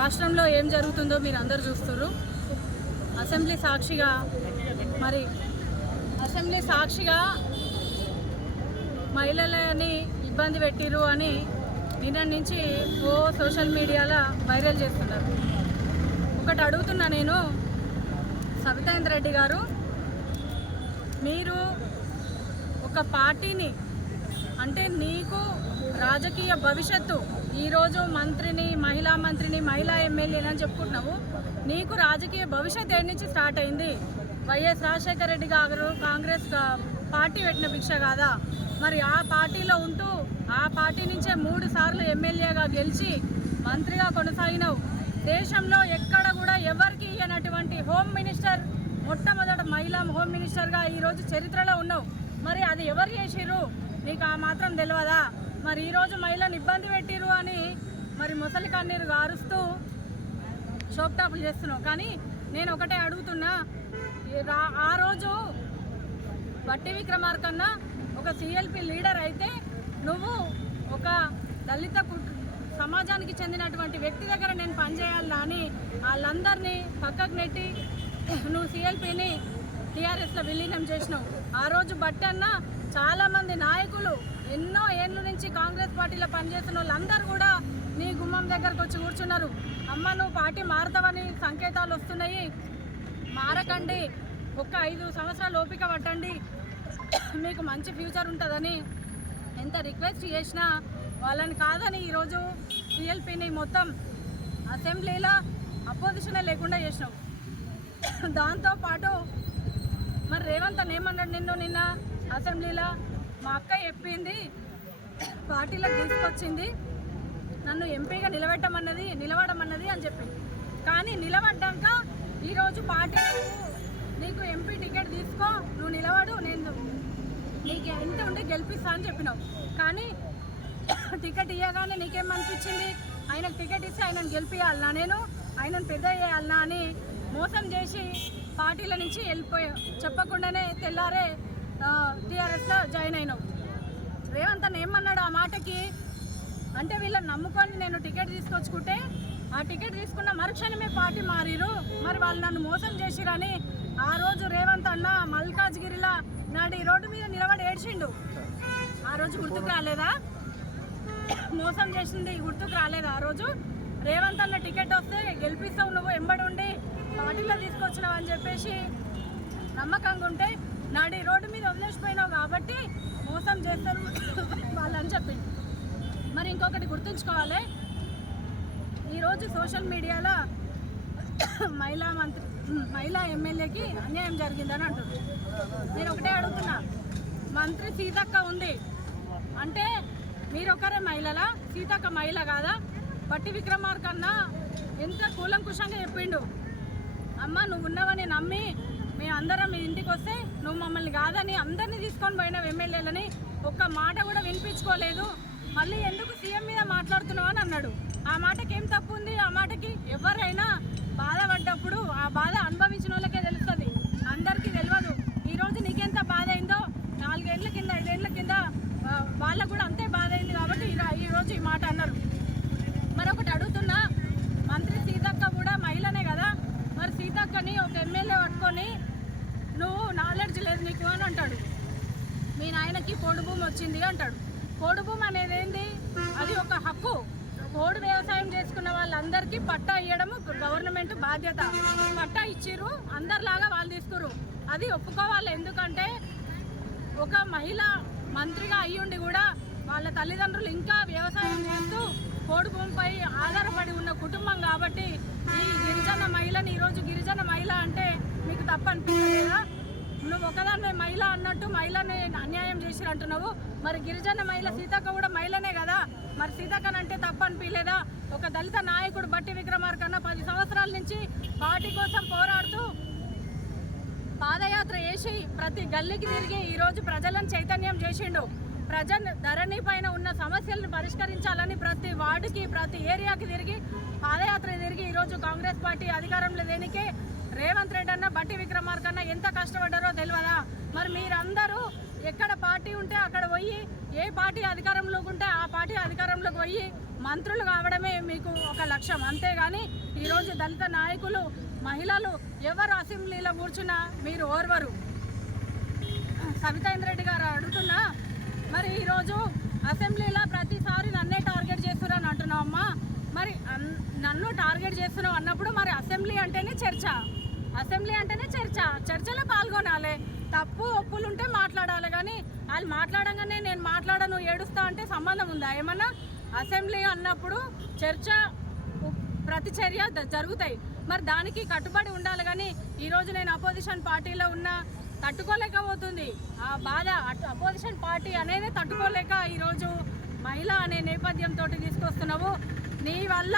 రాష్ట్రంలో ఏం జరుగుతుందో మీరు అందరు చూస్తున్నారు అసెంబ్లీ సాక్షిగా మరి అసెంబ్లీ సాక్షిగా మహిళలని ఇబ్బంది పెట్టిరు అని నిన్న నుంచి ఓ సోషల్ మీడియాలో వైరల్ చేస్తున్నారు. ఒకటి అడుగుతున్నా నేను సవితేంద్ర రెడ్డి గారు మీరు ఒక పార్టీని అంటే నీకు రాజకీయ భవిష్యత్తు ఈరోజు మంత్రిని మహిళా మంత్రిని మహిళా ఎమ్మెల్యేని అని చెప్పుకుంటున్నావు. నీకు రాజకీయ భవిష్యత్తు ఏడు నుంచి స్టార్ట్ అయింది? వైఎస్ రాజశేఖర రెడ్డి గారు కాంగ్రెస్ పార్టీ పెట్టిన భిక్ష కాదా? మరి ఆ పార్టీలో ఉంటూ ఆ పార్టీ నుంచే మూడు సార్లు ఎమ్మెల్యేగా గెలిచి మంత్రిగా కొనసాగినవు. దేశంలో ఎక్కడ కూడా ఎవరికి ఇయ్యనటువంటి హోమ్ మినిస్టర్ మొట్టమొదట మహిళా హోమ్ మినిస్టర్గా ఈరోజు చరిత్రలో ఉన్నావు. మరి అది ఎవరు చేసిర్రు? నీకు ఆ మాత్రం తెలియదా మరి ఈరోజు మహిళను ఇబ్బంది పెట్టిరు అని మరి ముసలి కన్నీరు గారుస్తూ షోక్టాపులు చేస్తున్నావు. కానీ నేను ఒకటే అడుగుతున్నా ఆ రోజు బట్టి విక్రమార్కన్న ఒక సిఎల్పి లీడర్ అయితే నువ్వు ఒక దళిత సమాజానికి చెందినటువంటి వ్యక్తి దగ్గర నేను పనిచేయాలా అని వాళ్ళందరినీ పక్కకు నెట్టి నువ్వు సిఎల్పిని టీఆర్ఎస్లో విలీనం చేసినావు. ఆ రోజు బట్టి అన్న చాలామంది నాయకులు ఎన్నో ఏళ్ళ నుంచి కాంగ్రెస్ పార్టీలో పనిచేస్తున్న వాళ్ళందరూ కూడా నీ గుమ్మం దగ్గరకు వచ్చి కూర్చున్నారు. అమ్మ నువ్వు పార్టీ మారుతావని సంకేతాలు వస్తున్నాయి. మారకండి. ఒక్క ఐదు సంవత్సరాలు ఓపిక పట్టండి. మీకు మంచి ఫ్యూచర్ ఉంటుందని ఎంత రిక్వెస్ట్ చేసినా వాళ్ళని కాదని ఈరోజు సిఎల్పిని మొత్తం అసెంబ్లీలో అపోజిషనే లేకుండా చేసినావు. దాంతోపాటు మరి రేవంత్ అని ఏమన్నాడు నిన్ను నిన్న అసెంబ్లీలో? చెప్పింది. పార్టీలో తీసుకొచ్చింది. నన్ను ఎంపీగా నిలబెట్టమన్నది నిలబడమన్నది అని చెప్పింది. కానీ నిలబడ్డాక ఈరోజు పార్టీ నీకు ఎంపీ టికెట్ తీసుకో నువ్వు నిలబడు నేను నీకు ఎంత ఉంటే గెలిపిస్తా అని చెప్పినావు. కానీ టికెట్ ఇవ్వగానే నీకేమనిపించింది? ఆయనకు టికెట్ ఇస్తే ఆయనను గెలిపియాలనా నేను? ఆయనను పెద్ద చేయాలనా అని మోసం చేసి పార్టీల నుంచి వెళ్ళిపోయావు చెప్పకుండానే తెల్లారే టీఆర్ఎస్లో జాయిన్ అయినావు. రేవంత్ అన్న ఏమన్నాడు ఆ మాటకి? అంటే వీళ్ళని నమ్ముకొని నేను టికెట్ తీసుకొచ్చుకుంటే ఆ టికెట్ తీసుకున్న మరుక్షణమే పార్టీ మారిరు. మరి వాళ్ళు నన్ను మోసం చేసిరని ఆ రోజు రేవంత్ అన్న మల్కాజ్గిరిలా నాడు ఈ రోడ్డు మీద నిలబడి ఏడ్చిండు. ఆ రోజు గుర్తుకు రాలేదా? మోసం చేసింది గుర్తుకు రాలేదా ఆ రోజు? రేవంత్ అన్న టికెట్ వస్తే గెలిపిస్తావు నువ్వు ఎంబడి ఉండి పార్టీలో తీసుకొచ్చినావు అని చెప్పేసి నమ్మకంగా ఉంటే నాడు ఈ రోడ్డు మీద వదిలేసిపోయినావు కాబట్టి మోసం చేస్తారు వాళ్ళని చెప్పింది మరి ఇంకొకటి గుర్తుంచుకోవాలి. ఈరోజు సోషల్ మీడియాలో మహిళా మంత్రి మహిళా ఎమ్మెల్యేకి అన్యాయం జరిగిందని అంటుంది నేను ఒకటే అడుగుతున్నా. మంత్రి సీతక్క ఉంది. అంటే మీరొకరే మహిళలా? సీతక్క మహిళ కాదా? బట్టి విక్రమార్కన్నా ఎంత కూలంకుషంగా చెప్పిండు. అమ్మ నువ్వు ఉన్నావని నమ్మి మేము అందరం మీ ఇంటికి వస్తే నువ్వు మమ్మల్ని కాదని అందరినీ తీసుకొని పోయినావు ఎమ్మెల్యేలని. ఒక్క మాట కూడా వినిపించుకోలేదు. మళ్ళీ ఎందుకు సీఎం మీద మాట్లాడుతున్నావు అని అన్నాడు. ఆ మాటకి ఏం తప్పు ఉంది? ఆ మాటకి ఎవరైనా బాధపడ్డప్పుడు ఆ బాధ అనుభవించిన వాళ్ళకే తెలుస్తుంది. అందరికీ తెలియదు ఈరోజు నీకెంత బాధ అయిందో నాలుగేళ్ళ కింద ఐదేళ్ళ కింద వాళ్ళకు కూడా అంతే బాధ అయింది కాబట్టి ఈరోజు ఈ మాట అన్నారు. మరొకటి అడుగుతున్నా మంత్రి సీతక్క కూడా మహిళనే కదా. మరి సీతక్కని ఒక ఎమ్మెల్యే పట్టుకొని నువ్వు నాలెడ్జ్ లేదు నీకు అని అంటాడు. మీ నాయనకి పోడు భూమి వచ్చింది అంటాడు. పోడు భూమి అనేది ఏంది? అది ఒక హక్కు. కోడు వ్యవసాయం చేసుకున్న వాళ్ళందరికీ పట్టా ఇవ్వడము గవర్నమెంట్ బాధ్యత. పట్టా ఇచ్చిర్రు అందరిలాగా వాళ్ళు తీసుకురు అది ఒప్పుకోవాలి. ఎందుకంటే ఒక మహిళ మంత్రిగా అయ్యుండి కూడా వాళ్ళ తల్లిదండ్రులు ఇంకా వ్యవసాయం చేస్తూ కోడి భూమిపై ఆధారపడి ఉన్న కుటుంబం కాబట్టి ఈ గిరిజన మహిళని ఈరోజు గిరిజన మహిళ అంటే మీకు తప్పనిపి ఒకదాన్ని మహిళ అన్నట్టు మహిళని అన్యాయం చేసి అంటున్నావు మరి గిరిజన మహిళ సీతక్క కూడా మహిళనే కదా? మరి సీతక్కనంటే తప్పు అనిపించలేదా ఒక దళిత నాయకుడు బట్టి విక్రమార్కన్న పది సంవత్సరాల నుంచి పార్టీ కోసం పోరాడుతూ పాదయాత్ర చేసి ప్రతి గల్లీకి తిరిగి ఈరోజు ప్రజలను చైతన్యం చేసిండు. ప్రజ ధరణి పైన ఉన్న సమస్యలను పరిష్కరించాలని ప్రతి వార్డుకి ప్రతి ఏరియాకి తిరిగి పాదయాత్ర తిరిగి ఈరోజు కాంగ్రెస్ పార్టీ అధికారంలో దేనికే రేవంత్ రెడ్డి అన్న బట్టి విక్రమార్కన్న ఎంత కష్టపడ్డారో తెలియదా మరి మీరందరూ ఎక్కడ పార్టీ ఉంటే అక్కడ పోయి ఏ పార్టీ అధికారంలోకి ఉంటే ఆ పార్టీ అధికారంలోకి పోయి మంత్రులు కావడమే మీకు ఒక లక్ష్యం. అంతేగాని ఈరోజు దళిత నాయకులు మహిళలు ఎవరు అసెంబ్లీలో కూర్చున్నా మీరు ఓర్వరు. సవితా రెడ్డి గారు అడుగుతున్నా మరి ఈరోజు అసెంబ్లీలో ప్రతిసారి నన్నే టార్గెట్ చేస్తున్నారని అంటున్నావు అమ్మా. మరి అన్- నన్ను టార్గెట్ చేస్తున్నావు అన్నప్పుడు మరి అసెంబ్లీ అంటేనే చర్చ. అసెంబ్లీ అంటేనే చర్చ. చర్చలో పాల్గొనాలి. తప్పు ఒప్పులు ఉంటే మాట్లాడాలి కానీ వాళ్ళు మాట్లాడంగానే నేను మాట్లాడను ఏడుస్తా అంటే సంబంధం ఉందా? ఏమన్నా? అసెంబ్లీ అన్నప్పుడు చర్చ ప్రతి ప్రతిచర్య జరుగుతాయి. మరి దానికి కట్టుబడి ఉండాలి కానీ ఈరోజు నేను అపోజిషన్ పార్టీలో ఉన్న తట్టుకోలేకపోతుంది. ఆ బాధ అటు అపోజిషన్ పార్టీ అనేది తట్టుకోలేక ఈరోజు మహిళ అనే నేపథ్యంతో తీసుకొస్తున్నావు. నీ వల్ల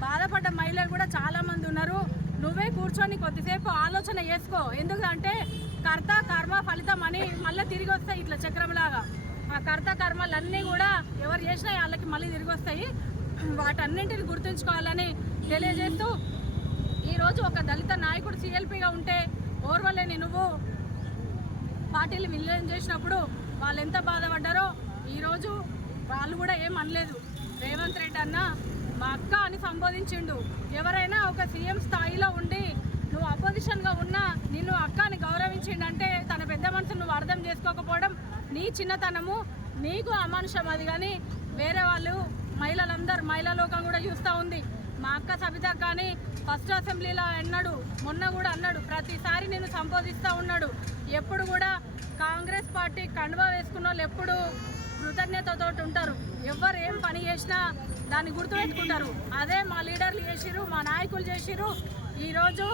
బాధపడ్డ మహిళలు కూడా చాలామంది ఉన్నారు. నువ్వే కూర్చొని కొద్దిసేపు ఆలోచన చేసుకో. ఎందుకంటే కర్త కర్మ ఫలితం అని మళ్ళీ తిరిగి వస్తాయి ఇట్లా చక్రంలాగా ఆ కర్త కర్మలన్నీ కూడా ఎవరు చేసినా వాళ్ళకి మళ్ళీ తిరిగి వస్తాయి. వాటన్నింటిని గుర్తుంచుకోవాలని తెలియజేస్తూ ఈరోజు ఒక దళిత నాయకుడు సిఎల్పిగా ఉంటే ఓర్వలేని నువ్వు పార్టీలు విలీనం చేసినప్పుడు వాళ్ళు ఎంత బాధపడ్డారో ఈరోజు వాళ్ళు కూడా ఏం అనలేదు. రేవంత్ రెడ్డి అన్న మా అక్క అని సంబోధించిండు. ఎవరైనా ఒక సీఎం స్థాయిలో ఉండి నువ్వు అపోజిషన్గా ఉన్నా నిన్ను అక్క అని గౌరవించిండంటే తన పెద్ద మనసు నువ్వు అర్థం చేసుకోకపోవడం నీ చిన్నతనము నీకు అమానుషం అది కానీ వేరే వాళ్ళు మహిళలందరూ మహిళా లోకం కూడా చూస్తూ ఉంది. మా అక్క సబిత కానీ ఫస్ట్ అసెంబ్లీలో అన్నాడు మొన్న కూడా అన్నాడు ప్రతిసారి నేను సంబోధిస్తూ ఉన్నాడు. ఎప్పుడు కూడా కాంగ్రెస్ పార్టీ కండువా వేసుకున్న వాళ్ళు ఎప్పుడు కృతజ్ఞతతో ఉంటారు. ఎవరు ఏం పని చేసినా దాన్ని గుర్తుపెట్టుకుంటారు. అదే మా లీడర్లు చేసిరు మా నాయకులు చేసిరు ఈరోజు